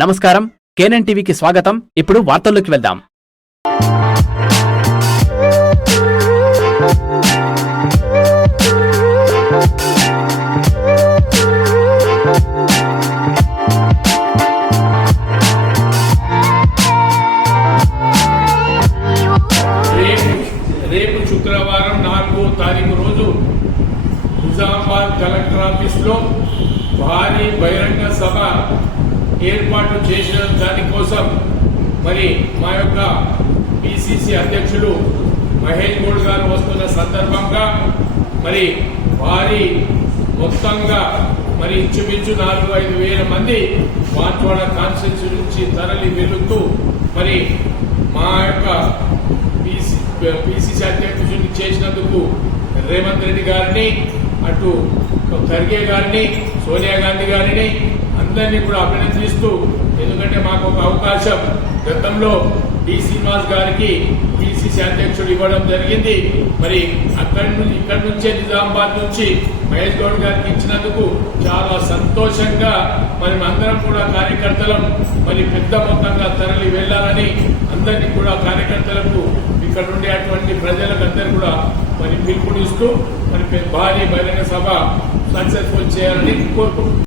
నమస్కారం, కేఎన్ఎన్ టీవీకి స్వాగతం. ఇప్పుడు వార్తల్లోకి వెళ్దాం. రేపు శుక్రవారం 4వ తారీఖు రోజు నిజామాబాద్ కలెక్టర్ ఆఫీస్లో భారీ బహిరంగ సభ ఏర్పాటు చేసిన దానికోసం మరి మా యొక్క పిసిసి అధ్యక్షులు మహేష్ గౌడ్ గారు వస్తున్న సందర్భంగా మరి భారీ మొత్తంగా మరి ఇంచుమించు 4-5 వేల మంది వాన్వాడ కాన్స్టిట్యూన్సీ నుంచి తరలి వెళుతూ మరి మా యొక్క పిసిసి అధ్యక్షుడిని చేసినందుకు రేవంత్ రెడ్డి గారిని, అటు ఖర్గే గారిని, సోనియా గాంధీ గారిని అందరినీ కూడా అభినందిస్తూ, ఎందుకంటే మాకు ఒక అవకాశం గతంలో డి శ్రీనివాస్ గారికి పిసిసి అధ్యక్షుడు ఇవ్వడం జరిగింది. మరి ఇక్కడి నుంచే నిజామాబాద్ నుంచి మహేష్ గౌడ్ గారికి ఇచ్చినందుకు చాలా సంతోషంగా మరి అందరం కూడా కార్యకర్తలం మరి పెద్ద మొత్తంగా తరలి వెళ్లాలని అందరినీ కూడా కార్యకర్తలకు ఇక్కడ ఉండేటువంటి ప్రజలకు అందరూ కూడా మరి పిలుపునిస్తూ మరి భారీ బహిరంగ సభ సక్సెస్ఫుల్ చేయాలని కోరుకుంటున్నాం.